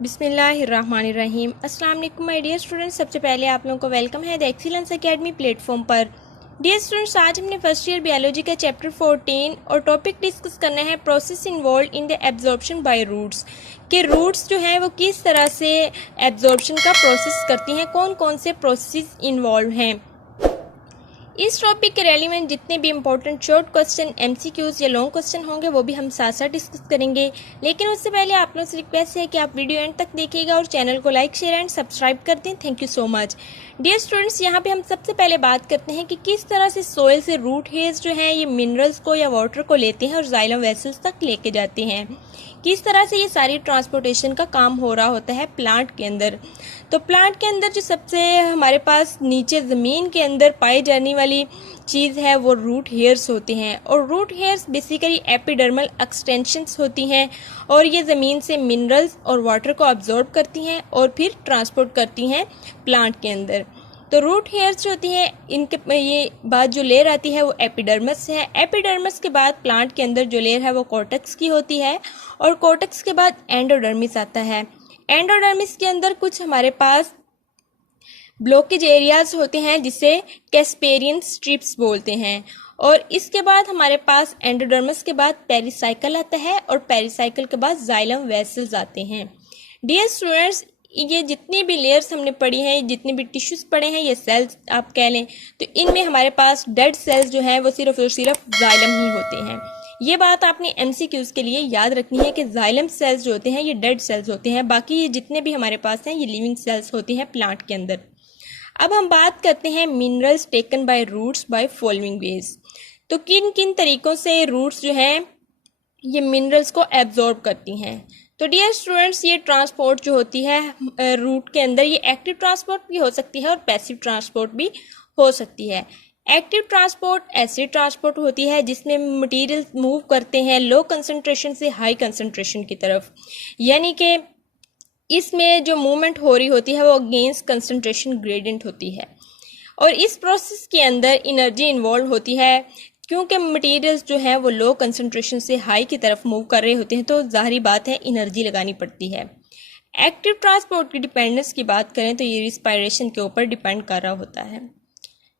बिस्मिल्लाहिर्रहमानिर्रहीम। अस्सलाम वालेकुम माय डियर स्टूडेंट्स। सबसे पहले आप लोगों को वेलकम है द एक्सीलेंस एकेडमी प्लेटफॉर्म पर। डियर स्टूडेंट्स, आज हमने फर्स्ट ईयर बायोलॉजी का चैप्टर 14 और टॉपिक डिस्कस करना है process involve in the absorption by roots, कि रूट्स जो हैं वो किस तरह से एब्जॉर्प्शन का प्रोसेस करती हैं, कौन कौन से प्रोसेस इन्वॉल्व हैं। इस टॉपिक के रेलिवेंट जितने भी इंपॉर्टेंट शॉर्ट क्वेश्चन, एमसीक्यूज या लॉन्ग क्वेश्चन होंगे वो भी हम साथ साथ डिस्कस करेंगे। लेकिन उससे पहले आप लोगों से रिक्वेस्ट है कि आप वीडियो एंड तक देखिएगा और चैनल को लाइक, शेयर एंड सब्सक्राइब कर दें। Thank you so much. Dear students, यहाँ पे हम सबसे पहले बात करते हैं कि किस तरह से सोइल से रूट हेयर्स जो हैं ये मिनरल्स को या वाटर को लेते हैं और जाइलम वेसल्स तक लेके जाते हैं। किस तरह से ये सारी ट्रांसपोर्टेशन का काम हो रहा होता है प्लांट के अंदर। तो प्लांट के अंदर जो सबसे हमारे पास नीचे ज़मीन के अंदर पाई जाने वाली चीज़ है वो रूट हेयर्स होते हैं, और root hairs basically epidermal extensions होती हैं और ये ज़मीन से मिनरल्स और वाटर को अब्जॉर्ब करती हैं और फिर ट्रांसपोर्ट करती हैं प्लांट के अंदर। तो रूट हेयर्स जो होती हैं इनके ये बाद जो लेयर आती है वो एपिडर्मस है। एपिडर्मस के बाद प्लांट के अंदर जो लेयर है वो कॉर्टेक्स की होती है और कॉर्टेक्स के बाद एंडोडर्मिस आता है। एंडोडर्मिस के अंदर कुछ हमारे पास ब्लॉकेज एरियाज होते हैं जिसे कैस्पेरियन स्ट्रिप्स बोलते हैं, और इसके बाद हमारे पास एंडोडर्मिस के बाद पेरिसाइकल आता है और पेरिसाइकल के बाद जाइलम वेसल्स आते हैं। डियर स्टूडेंट्स, ये जितनी भी लेयर्स हमने पढ़ी हैं, जितने भी टिश्यूज पढ़े हैं, ये सेल्स आप कह लें, तो इनमें हमारे पास डेड सेल्स जो हैं वो सिर्फ और सिर्फ जाइलम ही होते हैं। ये बात आपने एमसीक्यूज के लिए याद रखनी है कि जाइलम सेल्स जो होते हैं ये डेड सेल्स होते हैं, बाकी ये जितने भी हमारे पास हैं ये लिविंग सेल्स होती हैं प्लांट के अंदर। अब हम बात करते हैं minerals taken by roots by following ways. तो किन किन तरीकों से रूट्स जो हैं ये मिनरल्स को एब्जॉर्ब करती हैं। तो डियर स्टूडेंट्स, ये ट्रांसपोर्ट जो होती है रूट के अंदर, ये एक्टिव ट्रांसपोर्ट भी हो सकती है और पैसिव ट्रांसपोर्ट भी हो सकती है। एक्टिव ट्रांसपोर्ट ऐसी ट्रांसपोर्ट होती है जिसमें मटेरियल मूव करते हैं लो कंसंट्रेशन से हाई कंसंट्रेशन की तरफ, यानी कि इसमें जो मूवमेंट हो रही होती है वो अगेंस्ट कंसंट्रेशन ग्रेडियंट होती है, और इस प्रोसेस के अंदर एनर्जी इन्वॉल्व होती है क्योंकि मटेरियल्स जो हैं वो लो कंसंट्रेशन से हाई की तरफ मूव कर रहे होते हैं, तो जाहिर बात है एनर्जी लगानी पड़ती है। एक्टिव ट्रांसपोर्ट की डिपेंडेंस की बात करें तो ये रिस्पायरेशन के ऊपर डिपेंड कर रहा होता है।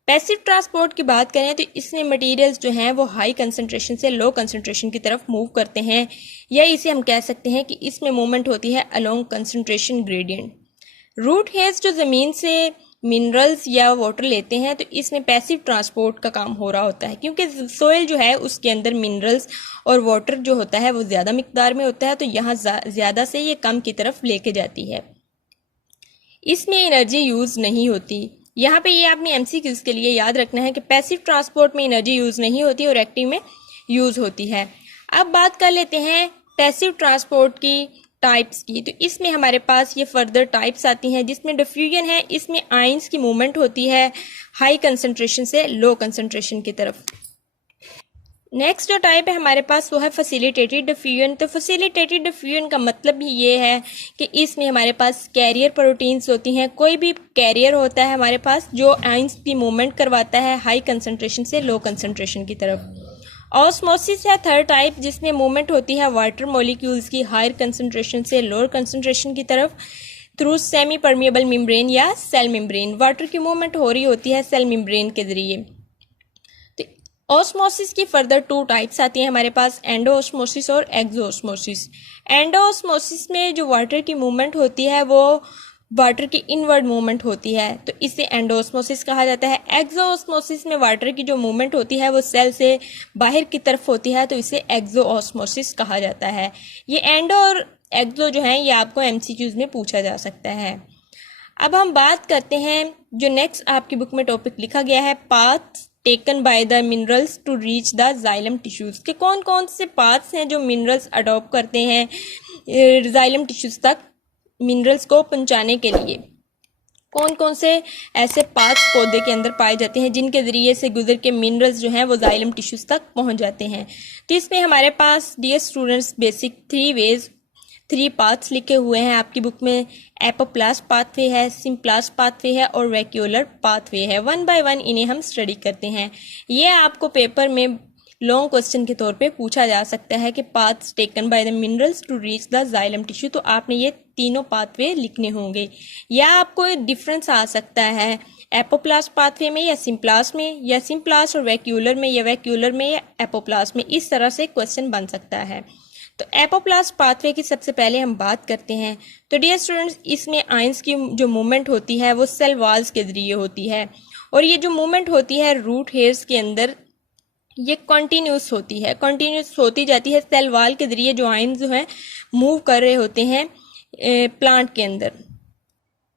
पैसिव ट्रांसपोर्ट की बात करें तो इसमें मटेरियल्स जो हैं वो हाई कंसंट्रेशन से लो कंसंट्रेशन की तरफ मूव करते हैं, या इसे हम कह सकते हैं कि इसमें मूवमेंट होती है along concentration gradient. Root hairs जो ज़मीन से मिनरल्स या वाटर लेते हैं तो इसमें पैसिव ट्रांसपोर्ट का काम हो रहा होता है, क्योंकि सोइल जो है उसके अंदर मिनरल्स और वाटर जो होता है वो ज़्यादा मिकदार में होता है, तो यहाँ ज़्यादा से ये कम की तरफ लेके जाती है, इसमें एनर्जी यूज़ नहीं होती। यहाँ पे ये आपने एमसीक्यूज के लिए याद रखना है कि पैसिव ट्रांसपोर्ट में एनर्जी यूज़ नहीं होती और एक्टिव में यूज़ होती है। अब बात कर लेते हैं पैसिव ट्रांसपोर्ट की टाइप्स की। तो इसमें हमारे पास ये फर्दर टाइप्स आती हैं, जिसमें डिफ्यूजन है, इसमें आयंस की मूवमेंट होती है हाई कंसंट्रेशन से लो कंसंट्रेशन की तरफ। नेक्स्ट जो टाइप है हमारे पास वो है फैसिलिटेटेड डिफ्यूजन। तो फैसिलिटेटेड डिफ्यूजन का मतलब भी ये है कि इसमें हमारे पास कैरियर प्रोटीन्स होती हैं, कोई भी कैरियर होता है हमारे पास जो आयंस की मूवमेंट करवाता है हाई कंसंट्रेशन से लो कंसंट्रेशन की तरफ। ऑस्मोसिस है थर्ड टाइप, जिसमें मूवमेंट होती है वाटर मॉलिक्यूल्स की हायर कंसंट्रेशन से लोअर कंसंट्रेशन की तरफ थ्रू सेमी परमिएबल मेम्ब्रेन या सेल मेम्ब्रेन। वाटर की मूवमेंट हो रही होती है सेल मेम्ब्रेन के जरिए। ऑस्मोसिस की फर्दर टू टाइप्स आती हैं हमारे पास, एंडोऑस्मोसिस और एक्सोऑस्मोसिस। एंडोऑस्मोसिस में जो वाटर की मूवमेंट होती है वो वाटर की इनवर्ड मूवमेंट होती है, तो इसे एंडोऑस्मोसिस कहा जाता है। एक्सोऑस्मोसिस में वाटर की जो मूवमेंट होती है वो सेल से बाहर की तरफ होती है, तो इसे एक्सोऑस्मोसिस कहा जाता है। ये एंडो और एक्सो जो हैं ये आपको एमसीक्यूज में पूछा जा सकता है। अब हम बात करते हैं जो नेक्स्ट आपकी बुक में टॉपिक लिखा गया है, path taken by the minerals to reach the xylem tissues, के कौन कौन से पाथ्स हैं जो मिनरल्स अडॉप्ट करते हैं जाइलम टिश्यूज तक मिनरल्स को पहुंचाने के लिए। कौन कौन से ऐसे पाथ्स पौधे के अंदर पाए जाते हैं जिनके ज़रिए से गुजर के मिनरल्स जो हैं वो जाइलम टिश्यूज तक पहुंच जाते हैं। तो इसमें हमारे पास dear students basic three paths लिखे हुए हैं आपकी बुक में। एपोप्लास्ट पाथवे है, सिम्प्लास्ट पाथवे है और वैक्यूलर पाथवे है। वन बाय वन इन्हें हम स्टडी करते हैं। ये आपको पेपर में लॉन्ग क्वेश्चन के तौर पे पूछा जा सकता है कि paths taken by the minerals to reach the xylem tissue, तो आपने ये तीनों पाथवे लिखने होंगे। या आपको डिफरेंस आ सकता है एपोप्लास्ट पाथवे में या सिम्प्लास्ट में, या सिम्प्लास्ट और वैक्यूलर में, या वैक्यूलर में या एपोप्लास्ट में, इस तरह से क्वेश्चन बन सकता है। तो एपोप्लास्ट पाथवे की सबसे पहले हम बात करते हैं। तो डियर स्टूडेंट्स, इसमें आयंस की जो मूवमेंट होती है वो सेल वॉल्स के जरिए होती है, और ये जो मूवमेंट होती है रूट हेयर्स के अंदर ये कंटिन्यूस होती है, कंटिन्यूस होती जाती है। सेल वॉल के जरिए जो आयंस जो है मूव कर रहे होते हैं प्लांट के अंदर।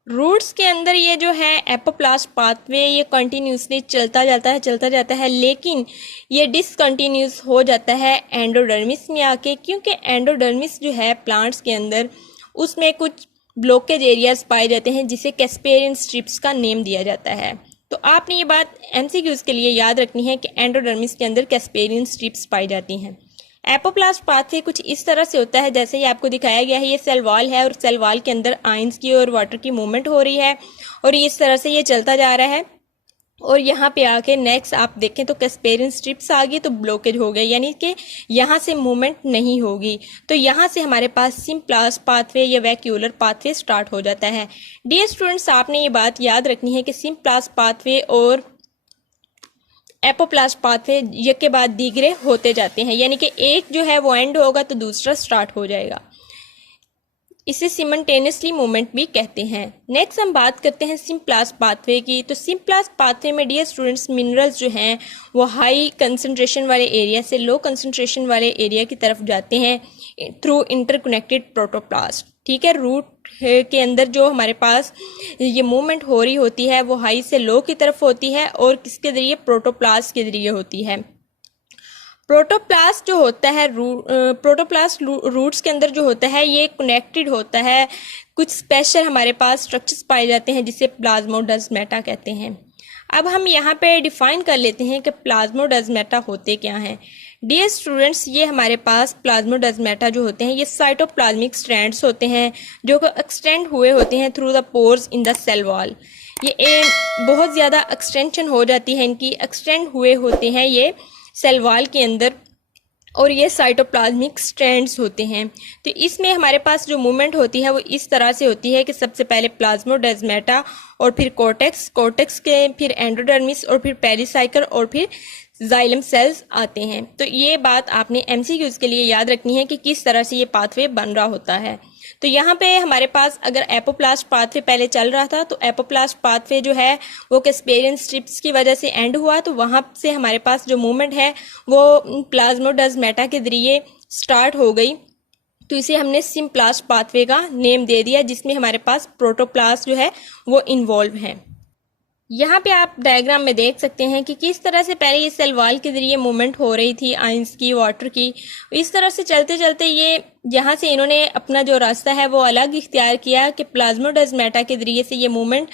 रूट्स के अंदर ये जो है एपोप्लास्ट पाथवे ये कंटिन्यूसली चलता जाता है, लेकिन ये डिसकंटिन्यूस हो जाता है एंडोडर्मिस में आके, क्योंकि एंडोडर्मिस जो है प्लांट्स के अंदर उसमें कुछ ब्लॉकेज एरियाज पाए जाते हैं जिसे कैस्पेरियन स्ट्रिप्स का नेम दिया जाता है। तो आपने ये बात एमसीक्यूज के लिए याद रखनी है कि एंडोडर्मिस के अंदर कैस्पेरियन स्ट्रिप्स पाई जाती हैं। एपोप्लास्ट पाथवे कुछ इस तरह से होता है जैसे ये आपको दिखाया गया है। ये सेल वॉल है और सेल वॉल के अंदर आयंस की और वाटर की मूवमेंट हो रही है, और इस तरह से ये चलता जा रहा है। और यहाँ पे आके नेक्स्ट आप देखें तो कैस्पेरियन स्ट्रिप्स आ गई तो ब्लॉकेज हो गया, यानी कि यहाँ से मूवमेंट नहीं होगी। तो यहाँ से हमारे पास सिम्प्लास्ट पाथवे या वैक्यूलर पाथवे स्टार्ट हो जाता है। डियर स्टूडेंट्स, आपने ये बात याद रखनी है कि सिम्प्लास्ट पाथवे और एपोप्लास्ट पाथवे एक के बाद दीगरे होते जाते हैं, यानी कि एक जो है वो एंड होगा तो दूसरा स्टार्ट हो जाएगा। इसे सिमल्टेनियसली मूवमेंट भी कहते हैं। नेक्स्ट हम बात करते हैं सिम्प्लास्ट पाथवे की। तो सिम्प्लास्ट पाथवे में डियर स्टूडेंट्स मिनरल्स जो हैं वो हाई कंसंट्रेशन वाले एरिया से लो कंसंट्रेशन वाले एरिया की तरफ जाते हैं थ्रू इंटरकनेक्टेड प्रोटोप्लास्ट। ठीक है, रूट के अंदर जो हमारे पास ये मूवमेंट हो रही होती है वो हाई से लो की तरफ होती है, और किसके जरिए? प्रोटोप्लास्ट के जरिए होती है। प्रोटोप्लास्ट जो होता है प्रोटोप्लास्ट रूट्स के अंदर जो होता है ये कनेक्टेड होता है, कुछ स्पेशल हमारे पास स्ट्रक्चर्स पाए जाते हैं जिसे प्लाज्मोडेस्माटा कहते हैं। अब हम यहाँ पे डिफाइन कर लेते हैं कि प्लाज्मोडेस्माटा होते क्या हैं। डियर स्टूडेंट्स, ये हमारे पास प्लाज्मोडेस्माटा जो होते हैं ये साइटोप्लाज्मिक स्ट्रैंड्स होते हैं जो कि एक्सटेंड हुए होते हैं through the pores in the cell wall. ये बहुत ज़्यादा एक्सटेंशन हो जाती है इनकी, एक्सटेंड हुए होते हैं ये सेल वॉल के अंदर, और ये साइटोप्लाज्मिक स्ट्रैंड्स होते हैं। तो इसमें हमारे पास जो मूवमेंट होती है वो इस तरह से होती है कि सबसे पहले प्लाज्मोडेस्माटा और फिर कोर्टेक्स, कोर्टेक्स के फिर एंडोडर्मिस और फिर पेरिसाइकल और फिर जाइलम सेल्स आते हैं। तो ये बात आपने एमसीक्यूज के लिए याद रखनी है कि किस तरह से ये पाथवे बन रहा होता है। तो यहाँ पे हमारे पास अगर एपोप्लास्ट पाथवे पहले चल रहा था तो एपोप्लास्ट पाथवे जो है वो कैस्पेरियन स्ट्रिप्स की वजह से एंड हुआ, तो वहां से हमारे पास जो मूवमेंट है वो प्लाज्मोडेस्माटा के जरिए स्टार्ट हो गई। तो इसे हमने सिम्प्लास्ट पाथवे का नेम दे दिया, जिसमें हमारे पास प्रोटोप्लास्ट जो है वो इन्वॉल्व है। यहाँ पे आप डायग्राम में देख सकते हैं कि किस तरह से पहले ये सेल वॉल के जरिए मूवमेंट हो रही थी आयंस की, वाटर की। इस तरह से चलते चलते ये यहाँ से इन्होंने अपना जो रास्ता है वो अलग इख्तियार किया कि प्लाज्मोडेस्माटा के जरिए से ये मूवमेंट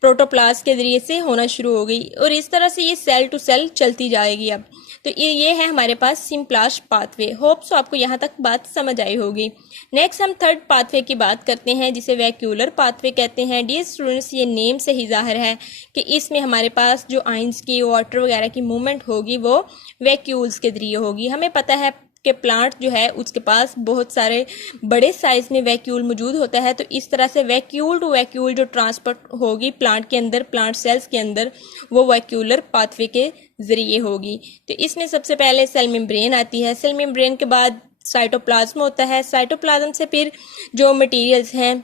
प्रोटोप्लास्ट के जरिए से होना शुरू हो गई, और इस तरह से ये सेल टू सेल चलती जाएगी। अब तो ये है हमारे पास सिम्प्लास्ट पाथवे। होप सो आपको यहाँ तक बात समझ आई होगी। नेक्स्ट हम थर्ड पाथवे की बात करते हैं जिसे वैक्यूलर पाथवे कहते हैं। डियर स्टूडेंट्स, ये नेम से ही जाहिर है कि इसमें हमारे पास जो आयंस की, वाटर वगैरह की मूवमेंट होगी वो वैक्यूल्स के जरिए होगी। हमें पता है कि प्लांट जो है उसके पास बहुत सारे बड़े साइज में वैक्यूल मौजूद होता है, तो इस तरह से वैक्यूल टू वैक्यूल जो ट्रांसपोर्ट होगी प्लांट के अंदर, प्लांट सेल्स के अंदर, वो वैक्यूलर पाथवे के जरिए होगी। तो इसमें सबसे पहले सेल मेम्ब्रेन आती है, सेल मेम्ब्रेन के बाद साइटोप्लाज्म होता है, साइटोप्लाज्म से फिर जो मटेरियल्स हैं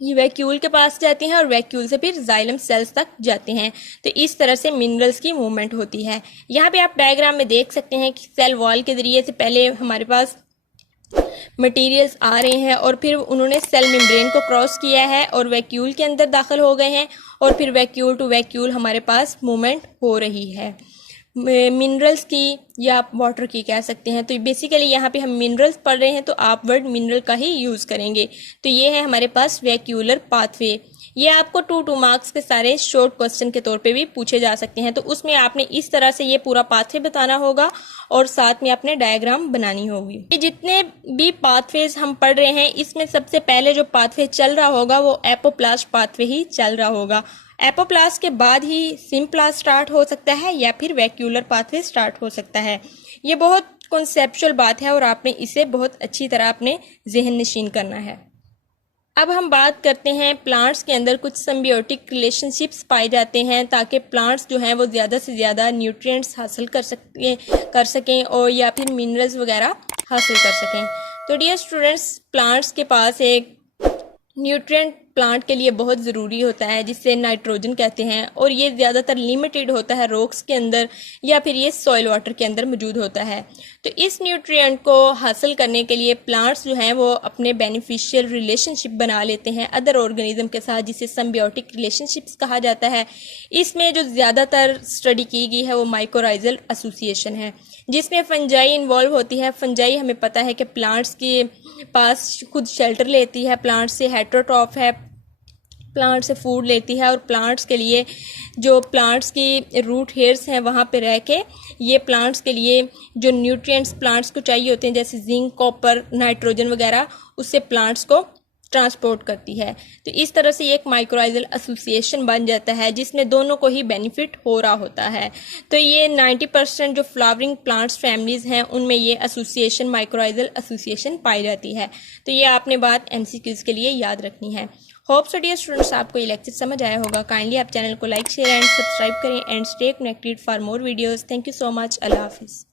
ये वैक्यूल के पास जाती हैं और वैक्यूल से फिर जाइलम सेल्स तक जाते हैं। तो इस तरह से मिनरल्स की मूवमेंट होती है। यहाँ पे आप डायग्राम में देख सकते हैं कि सेल वॉल के जरिए से पहले हमारे पास मटेरियल्स आ रहे हैं और फिर उन्होंने सेल मेम्ब्रेन को क्रॉस किया है और वैक्यूल के अंदर दाखिल हो गए हैं, और फिर वैक्यूल टू वैक्यूल हमारे पास मूवमेंट हो रही है मिनरल्स की या आप वाटर की कह सकते हैं। तो बेसिकली यहाँ पे हम मिनरल्स पढ़ रहे हैं तो आप वर्ड मिनरल का ही यूज़ करेंगे। तो ये है हमारे पास वैक्यूलर पाथवे। ये आपको 2 मार्क्स के सारे शॉर्ट क्वेश्चन के तौर पे भी पूछे जा सकते हैं। तो उसमें आपने इस तरह से ये पूरा पाथवे बताना होगा और साथ में आपने डायग्राम बनानी होगी। ये जितने भी पाथवेज हम पढ़ रहे हैं इसमें सबसे पहले जो पाथवे चल रहा होगा वो एपोप्लास्ट पाथवे ही चल रहा होगा। एपोप्लास्ट के बाद ही सिम्प्लास्ट स्टार्ट हो सकता है या फिर वैक्यूलर पाथवे स्टार्ट हो सकता है। ये बहुत कॉन्सेप्चुअल बात है और आपने इसे बहुत अच्छी तरह अपने जहन नशीन करना है। अब हम बात करते हैं प्लांट्स के अंदर कुछ सिम्बियोटिक रिलेशनशिप्स पाए जाते हैं ताकि प्लांट्स जो हैं वो ज़्यादा से ज़्यादा न्यूट्रिएंट्स हासिल कर सकें और या फिर मिनरल्स वगैरह हासिल कर सकें। तो डियर स्टूडेंट्स, प्लांट्स के पास एक न्यूट्रिएंट प्लांट के लिए बहुत ज़रूरी होता है जिससे नाइट्रोजन कहते हैं, और ये ज़्यादातर लिमिटेड होता है रॉक्स के अंदर या फिर ये सॉइल वाटर के अंदर मौजूद होता है। तो इस न्यूट्रिएंट को हासिल करने के लिए प्लांट्स जो हैं वो अपने बेनिफिशियल रिलेशनशिप बना लेते हैं अदर ऑर्गेनिज्म के साथ, जिसे सिम्बियोटिक रिलेशनशिप्स कहा जाता है। इसमें जो ज़्यादातर स्टडी की गई है वो माइकोराइजल एसोसिएशन है, जिसमें फंजाई इन्वॉल्व होती है। फंजाई हमें पता है कि प्लांट्स के पास खुद शेल्टर लेती है, प्लांट से हेटेरोट्रॉफ है, प्लांट से फूड लेती है, और प्लांट्स के लिए जो प्लांट्स की रूट हेयर्स हैं वहाँ पे रह के ये प्लांट्स के लिए जो न्यूट्रिएंट्स प्लांट्स को चाहिए होते हैं जैसे जिंक, कॉपर, नाइट्रोजन वगैरह, उससे प्लांट्स को ट्रांसपोर्ट करती है। तो इस तरह से ये एक माइक्रोराइजल एसोसिएशन बन जाता है जिसमें दोनों को ही बेनिफिट हो रहा होता है। तो ये 90% जो फ्लावरिंग प्लांट्स फैमिलीज हैं उनमें ये एसोसिएशन, माइक्रोराइजल एसोसिएशन पाई जाती है। तो ये आपने बात एमसीक्यूज के लिए याद रखनी है। होप सो डियर स्टूडेंट्स आपको ये लेक्चर समझ आया होगा। काइंडली आप चैनल को लाइक, शेयर एंड सब्सक्राइब करें and stay connected for more videos. Thank you so much. अल्लाह हाफिज़।